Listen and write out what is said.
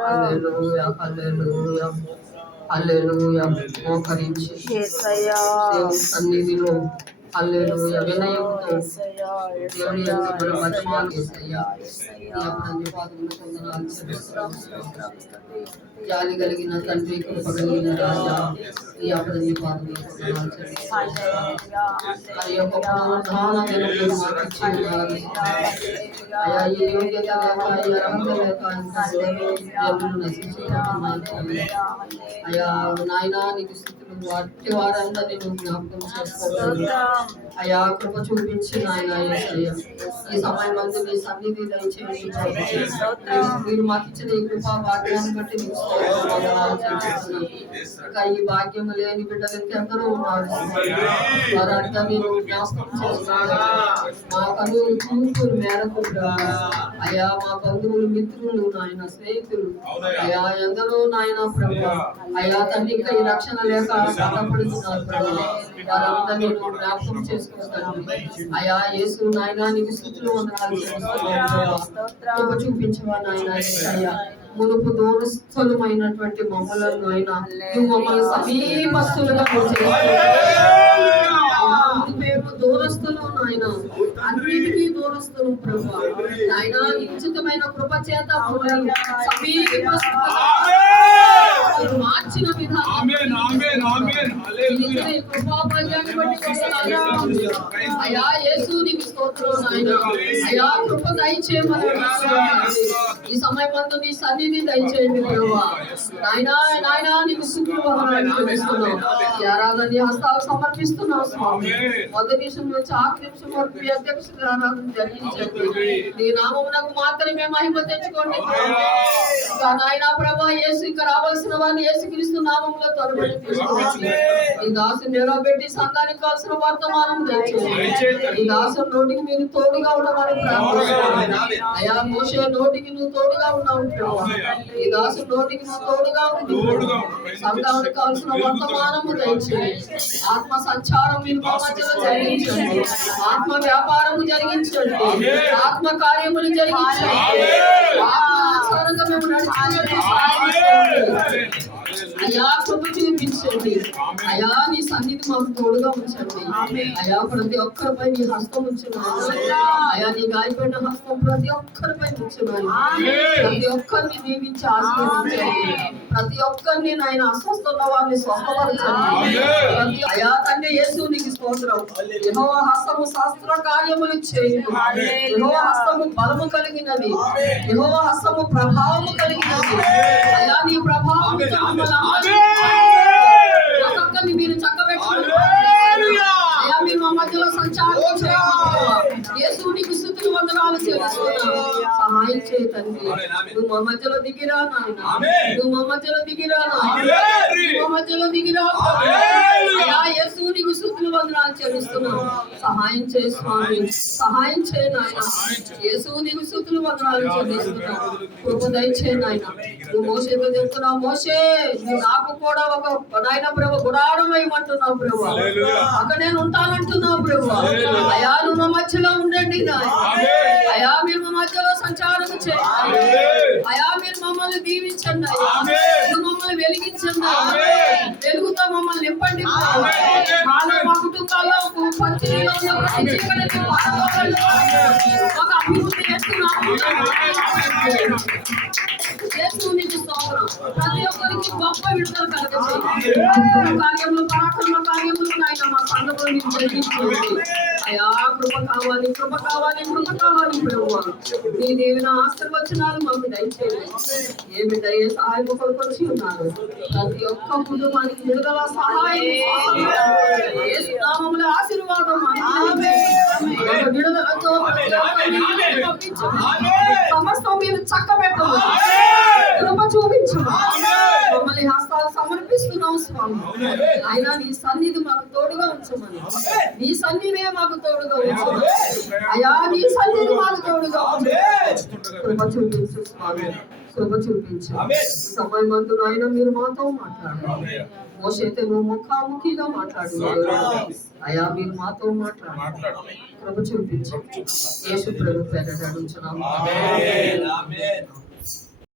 హల్లెలూయా హల్లెలూయా హల్లెలూయా. మోకరించి దేవుని సన్నిధిలో హల్లెలూయా వినయముతో దేవుని యందు మన బతిమాలు యేసయ్యా. నీ అపరంజి పాదములకు వందనాలు చెల్లిస్తున్నాం. జాలి కలిగిన తండ్రి, కృప కలిగిన రాజా, నీ అపరంజి పాదములకు వందనాలు చెల్లిస్తున్నాం. మరి యొక్క పునరుద్ధాన దినములు మాకు ఇచ్చి ఉన్నారు. అయా ఈ యోగ్యత లేక ఈ అర్హత లేక జనులు నశించిపోతున్నారు. అయా నాయనా నీకు స్థుతులు. వాటి వారందరినీ నువ్వు జ్ఞాపకం చేసుకోవాలి. అయా కృప చూపించి నాయన యేసయ్యా ఈ సమయం మందు నీ సన్నిధి దయచేసి మీరు మాకు ఇచ్చిన ఈ కృపా భాగ్యాన్ని బట్టి నీకు ఇంకా ఈ భాగ్యం లేని బిడ్డలు ఇంకెందరో ఉన్నారు. వారంతా మీరు జ్ఞాపకం చేస్తున్నారు. మా బంధువులు కూతురు మేరకు అయా మా బంధువులు మిత్రులు నాయన స్నేహితులు అయా ఎందరో నాయన ప్రభు అయా తండ్రి ఇంకా ఈ రక్షణ లేక బాధపడుతున్నారు ప్రభు. వారందరినీ నువ్వు జ్ఞాపకం చేసుకుంటాను. అయా యేసు నాయన నీకు స్థుతులు వందనాలు చెల్లిస్తున్నాను. చూపించవా నాయన అయ్యా మునుపు దూరస్థలమైనటువంటి మమ్మలను అయినా నువ్వు మమ్మల్ని సమీపస్తులుగా దూరస్తులు నాయన అన్నిటికీ దూరస్తులు ప్రభు నాయన నిశ్చితమైన కృప చేత మార్చిన విధానం అయా యేసు నీకు స్తోత్రం నాయన. అయా కృప దయచేయమని ఈ సమయం మందు నీ సన్నిధి దయచేయండి ప్రభువా. నాయనా నాయనా నీకు శుక్రవారం ఆరాధన హస్తాలు సమర్పిస్తున్నావు స్వామి. మొదటి నిమిషం నుంచి ఆఖరి నిమిషం వరకు మీ అధ్యక్షుడు ఆరాధన జరిగించండి. నీ నామమునకు మాత్రమే మహిమ తెచ్చుకోండి నాయనా ప్రభా. యేసు ఇంకా రావాల్సిన వారిని యేసుక్రీస్తు నామములో త్వరబడి తీసుకుని ఈ దాసుని నిలబెట్టి సంఘానికి కావాల్సిన వర్తమానం తెచ్చేయండి. ఈ దాసు నోటికి మీరు తోడుగా ఉండమని ప్రార్థిస్తున్నాను. అయా మోషే నోటికి నువ్వు తోడుగా ఉన్నావు ప్రభు. ఈ దాసు నోటికి నువ్వు తోడుగా ఉంది. సంఘానికి కావాల్సిన వర్తమానము తెచ్చేయండి. ఆత్మ సంచారం మీరు మా మధ్యలో జరిగించండి. ఆత్మ వ్యాపారము జరిగించండి. ఆత్మ కార్యములు జరిగించండి. ఆత్మ మేము నడిచి అయా కృప చూపించండి. అయా నీ సన్నిధి మాకు తోడుగా ఉంచండి. అయా ప్రతి ఒక్కరిపై నీ హస్తం ఉంచున్నాను. అయా నీ గాయపడిన హస్తం ప్రతి ఒక్కరిపై ఉంచున్నాను. ప్రతి ఒక్కరిని దీవించి ఆశీర్వదించండి. ప్రతి ఒక్కరిని నాయన అస్వస్థ వారిని స్వస్థపరచండి. అయా తండ్రి యేసు నీకు స్తోత్రం. యెహోవా హస్తము శాస్త్ర కార్యములు చేయు. యెహోవా హస్తము బలము కలిగినది. యెహోవా హస్తము ప్రభావము కలిగినది. అయా నీ ప్రభావముతో మీరు చక్కబెట్టుకున్నారు. అయా మీరు మా మధ్యలో సంచారం చేయాలి. యేసు నీకు స్తుతులు వందనాలు చెల్లిస్తున్నాను. సహాయం చేయ తండ్రి. నువ్వు మా మధ్యలో దిగిరా నాయన. నువ్వు మా మధ్యలో దిగిరా నాయన. మా మధ్యలో దిగిరా. అయా యేసు నీకు స్తుతులు వందనాలు చెల్లిస్తున్నాను. సహాయం చేయ స్వామి. సహాయం చేయ నాయన. యేసు నీకు స్తుతులు వందనాలు చెల్లిస్తున్నాను. కృప దయచేయ నాయన. నువ్వు మోషేతో చెప్తున్నావు. మోషే నువ్వు నాకు కూడా ఒక నాయన ప్రభు గుడారం వేయమంటున్నావు ప్రభు. అక్కడ నేను ఉంటానంటున్నావు ప్రభు. అయా నువ్వు మా మధ్యలో ఉండండి నాయన. అయా మీరు మా మధ్యలో సంచారం చేయండి. అయా మీరు మమ్మల్ని దీవించండి. నువ్వు మమ్మల్ని వెలిగించండి. వెలుగుతో మమ్మల్ని నింపండి. మా కుటుంబాల్లో పరిచయంలో ఉన్న అభివృద్ధి చేస్తున్నాము. ప్రతి ఒక్కరికి గొప్ప విడుదల కలగచేయండి. కార్యములు పరాక్రమ కార్యములు నాయన మా సంఘంలో మీరు జరిగించండి. అయా కృప కావాలి, కృప కావాలి, కృప కావాలి ప్రభువా. నీ దేవుని ఆశీర్వచనాలు మాకు దయచేయండి. ఏమి దయ సహాయం కొరకొచ్చి ఉన్నారు. ప్రతి ఒక్క కుటుంబానికి విడుదల సహాయం నామముల ఆశీర్వాదం విడుదలతో సమస్తం మీరు చక్కబెట్టండి. కృప చూపించండి. మమ్మల్ని హస్తాలు సమర్పిస్తున్నాం స్వామి. అయినా నీ సన్నిధి మాకు తోడుగా ఉంచమని. నీ సన్నిధే మాకు తోడుగా ఉంచమని. అయా నీ సన్నిధి మాకు తోడుగా కృప చూపించు స్వామి. కృప చూపించు. సమయం మందు నాయన మీరు మాతో మాట్లాడాలి. మోషేతో నువ్వు ముఖాముఖిగా మాట్లాడు. అయా మీరు మాతో మాట్లాడు. కృప చూపించు. యేసు ప్రభు పేరట అడుగుచున్నాము.